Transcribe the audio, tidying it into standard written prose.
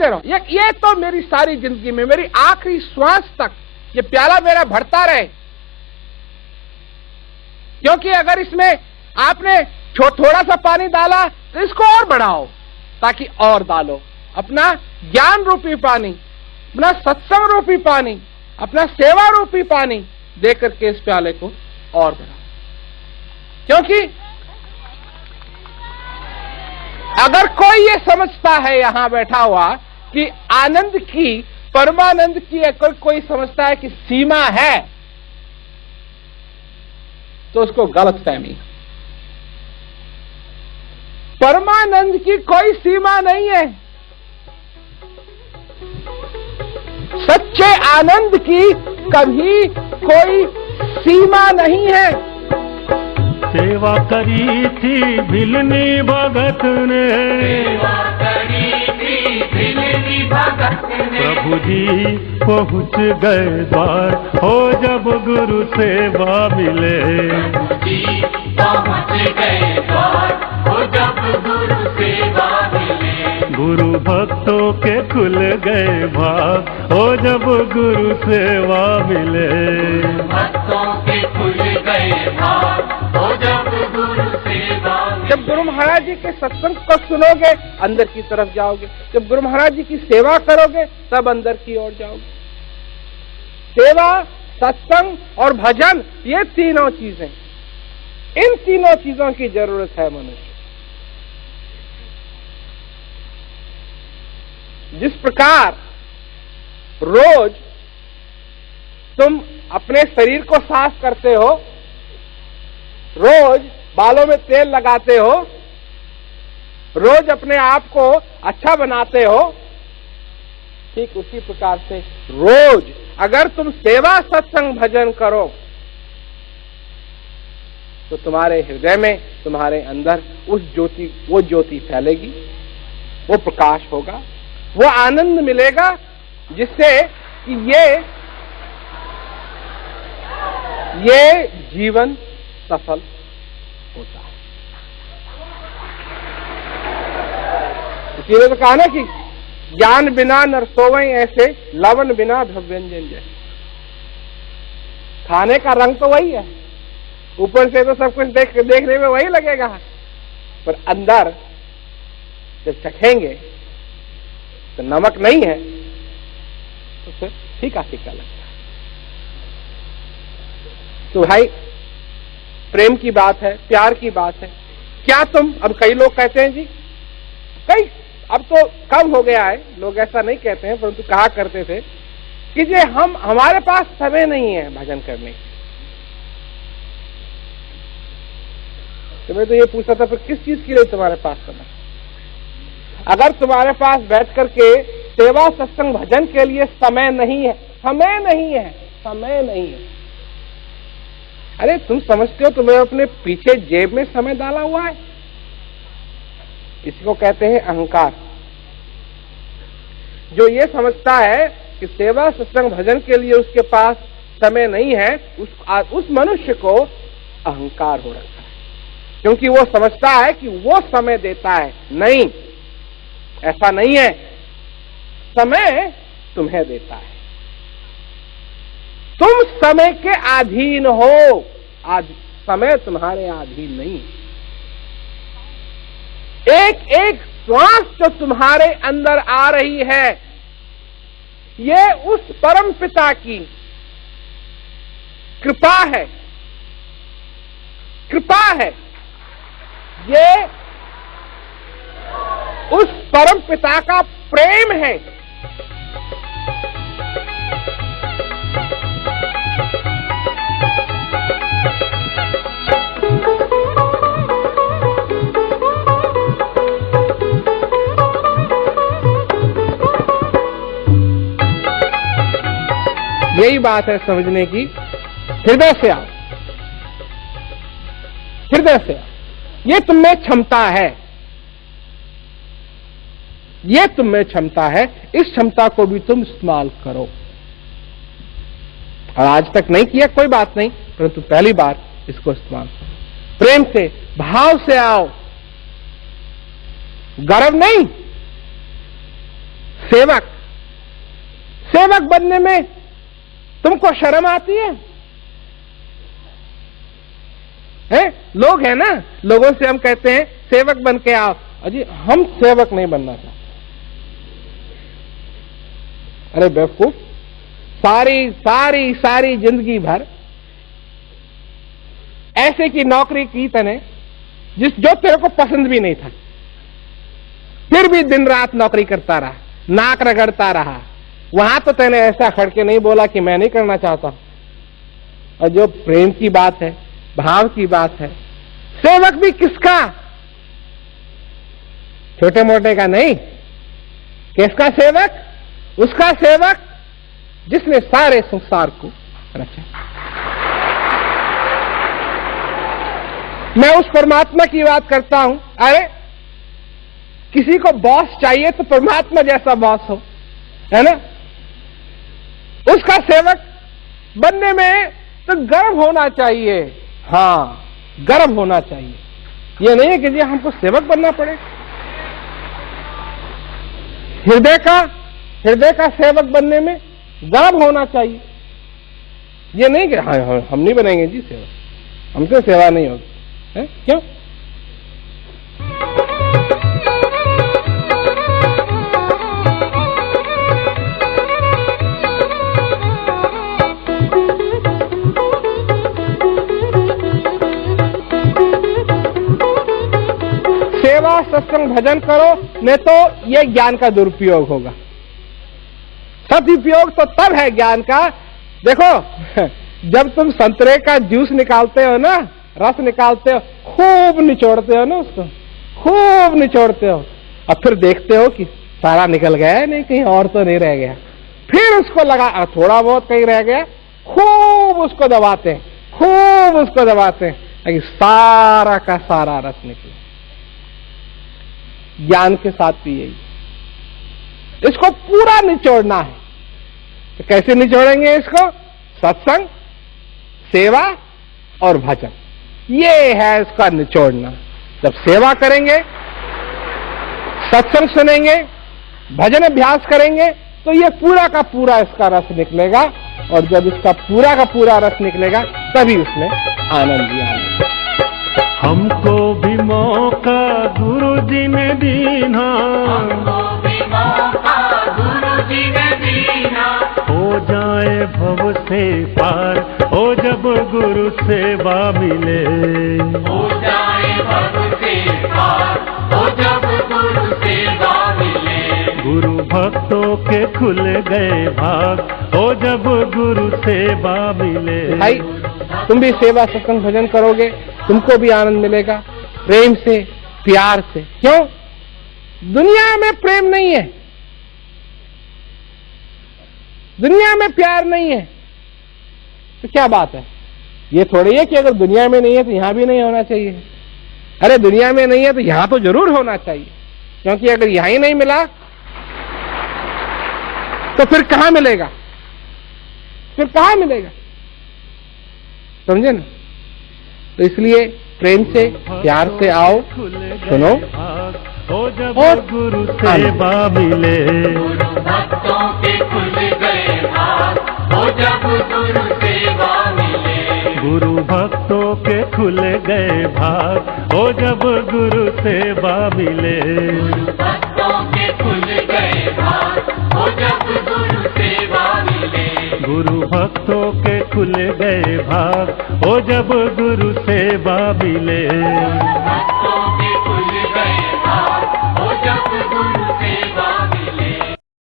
रहो, ये तो मेरी सारी जिंदगी में, मेरी आखिरी श्वास तक ये प्याला मेरा भरता रहे। क्योंकि अगर इसमें आपने थोड़ा सा पानी डाला तो इसको और बढ़ाओ, ताकि और डालो अपना ज्ञान रूपी पानी, अपना सत्संग रूपी पानी, अपना सेवा रूपी पानी देकर के इस प्याले को और बढ़ाओ। क्योंकि अगर कोई ये समझता है यहां बैठा हुआ कि आनंद की, परमानंद की अगर कोई समझता है कि सीमा है, तो उसको गलत फहमी। परमानंद की कोई सीमा नहीं है। सच्चे आनंद की कभी कोई सीमा नहीं है। सेवा करी थी भिलनी भगत ने, सेवा करी थी भिलनी भगत ने, प्रभु जी पहुँच गए द्वार, हो जब गुरु सेवा मिले। प्रभु जी पहुँच गए द्वार, हो जब गुरु सेवा मिले। गुरु भक्तों के खुल गए भाग, हो जब गुरु सेवा मिले। भक्तों के खुल गए भाग, हो जब गुरु सेवा मिले। जब गुरु महाराज जी के सत्संग को सुनोगे अंदर की तरफ जाओगे, जब गुरु महाराज जी की सेवा करोगे तब अंदर की ओर जाओगे। सेवा, सत्संग और भजन, ये तीनों चीजें, इन तीनों चीजों की जरूरत है मनुष्य। जिस प्रकार रोज तुम अपने शरीर को साफ करते हो, रोज बालों में तेल लगाते हो, रोज अपने आप को अच्छा बनाते हो, ठीक उसी प्रकार से रोज अगर तुम सेवा, सत्संग, भजन करो तो तुम्हारे हृदय में, तुम्हारे अंदर वो ज्योति फैलेगी, वो प्रकाश होगा, वो आनंद मिलेगा, जिससे कि ये जीवन सफल होता है। इसीलिए तो कहा ना कि ज्ञान बिना नर सोवै ऐसे, लवन बिना व्यंजन जैसे। खाने का रंग तो वही है, ऊपर से तो सब कुछ देखने में वही लगेगा, पर अंदर जब चखेंगे तो नमक नहीं है तो फिर फीका फीका लगता है। तो भाई प्रेम की बात है, प्यार की बात है। क्या तुम, अब कई लोग कहते हैं जी, अब तो कम हो गया है, लोग ऐसा नहीं कहते हैं, परंतु कहा करते थे कि जे हमारे पास समय नहीं है भजन करने की। तो मैं तो ये पूछता था, फिर किस चीज के लिए तुम्हारे पास समय? अगर तुम्हारे पास बैठ करके सेवा, सत्संग, भजन के लिए समय नहीं है, समय नहीं है, समय नहीं है, अरे तुम समझते हो तुम्हें अपने पीछे जेब में समय डाला हुआ है? इसको कहते हैं अहंकार। जो ये समझता है कि सेवा, सत्संग, भजन के लिए उसके पास समय नहीं है, उस मनुष्य को अहंकार हो रखा है, क्योंकि वो समझता है कि वो समय देता है। नहीं, ऐसा नहीं है। समय तुम्हें देता है, तुम समय के अधीन हो, समय तुम्हारे अधीन नहीं। एक एक श्वास जो तुम्हारे अंदर आ रही है, ये उस परम पिता की कृपा है, कृपा है। ये उस परम पिता का प्रेम है। यही बात है समझने की। हृदय से आओ, हृदय से आओ। ये तुम में क्षमता है, ये तुम में क्षमता है, इस क्षमता को भी तुम इस्तेमाल करो। और आज तक नहीं किया कोई बात नहीं, परंतु पहली बार इसको इस्तेमाल करो। प्रेम से, भाव से आओ, गर्व नहीं, सेवक, सेवक बनने में तुमको शर्म आती है? लोग है ना, लोगों से हम कहते हैं सेवक बन के आओ, अजी हम सेवक नहीं बनना चाहते। अरे बेवकूफ, सारी सारी सारी जिंदगी भर ऐसे की नौकरी की तने जो तेरे को पसंद भी नहीं था, फिर भी दिन रात नौकरी करता रहा, नाक रगड़ता रहा। वहां तो तेने ऐसा खड़के नहीं बोला कि मैं नहीं करना चाहता। और जो प्रेम की बात है, भाव की बात है, सेवक भी किसका? छोटे मोटे का नहीं। किसका सेवक? उसका सेवक जिसने सारे संसार को रचा। मैं उस परमात्मा की बात करता हूं। अरे किसी को बॉस चाहिए तो परमात्मा जैसा बॉस हो, है ना? उसका सेवक बनने में तो गर्व होना चाहिए। हाँ, गर्व होना चाहिए। ये नहीं है कि जी हमको सेवक बनना पड़े। हृदय का सेवक बनने में गर्व होना चाहिए। ये नहीं कि हाँ हम नहीं बनेंगे जी सेवक, हमसे सेवा नहीं होगी। है क्यों? सेवा, सत्संग, भजन करो, नहीं तो ये ज्ञान का दुरुपयोग होगा। सदुपयोग तो तब है ज्ञान का। देखो, जब तुम संतरे का जूस निकालते हो ना, रस निकालते हो, खूब निचोड़ते हो ना उसको, खूब निचोड़ते हो, और फिर देखते हो कि सारा निकल गया है, नहीं कहीं और तो नहीं रह गया। फिर उसको लगा, थोड़ा बहुत कहीं रह गया, खूब उसको दबाते हैं, खूब उसको दबाते हैं, ताकि सारा का सारा रस निकले। ज्ञान के साथ भी यही, इसको पूरा निचोड़ना है। तो कैसे निचोड़ेंगे इसको? सत्संग, सेवा और भजन, ये है इसका निचोड़ना। जब सेवा करेंगे, सत्संग सुनेंगे, भजन अभ्यास करेंगे, तो ये पूरा का पूरा इसका रस निकलेगा। और जब इसका पूरा का पूरा रस निकलेगा, तभी उसमें आनंद ही आनंद। हमको भी मौका गुरु जी ने दीना, हमको भी मौका गुरु जी ने दीना, हो जाए भव से पार, हो जब गुरु सेवा मिले, हो जाए भव से पार, हो जब गुरु सेवा मिले। गुरु भक्तों के खुल गए भाग, हो जब गुरु सेवा मिले। भाई, तुम भी सेवा, सत्संग, भजन करोगे, तुमको भी आनंद मिलेगा, प्रेम से, प्यार से। क्यों? दुनिया में प्रेम नहीं है, दुनिया में प्यार नहीं है, तो क्या बात है? ये थोड़ी है कि अगर दुनिया में नहीं है तो यहां भी नहीं होना चाहिए। अरे दुनिया में नहीं है तो यहां तो जरूर होना चाहिए, क्योंकि अगर यहां ही नहीं मिला तो फिर कहां मिलेगा? फिर कहां मिलेगा? समझे ना? तो इसलिए प्रेम से, प्यार से आओ, सुनो और गुरु सेवा मिले। गुरु भक्तों के खुल गए भाग, हो जब गुरु सेवा मिले। गुरु भक्तों के खुल गए भाग, हो जब गुरु सेवा मिले। गुरु भक्तों के खुल गए भाग, हो जब गुरु सेवा मिले। गुरु भक्तों के खुल गए भाग, हो जब गुरु सेवा मिले।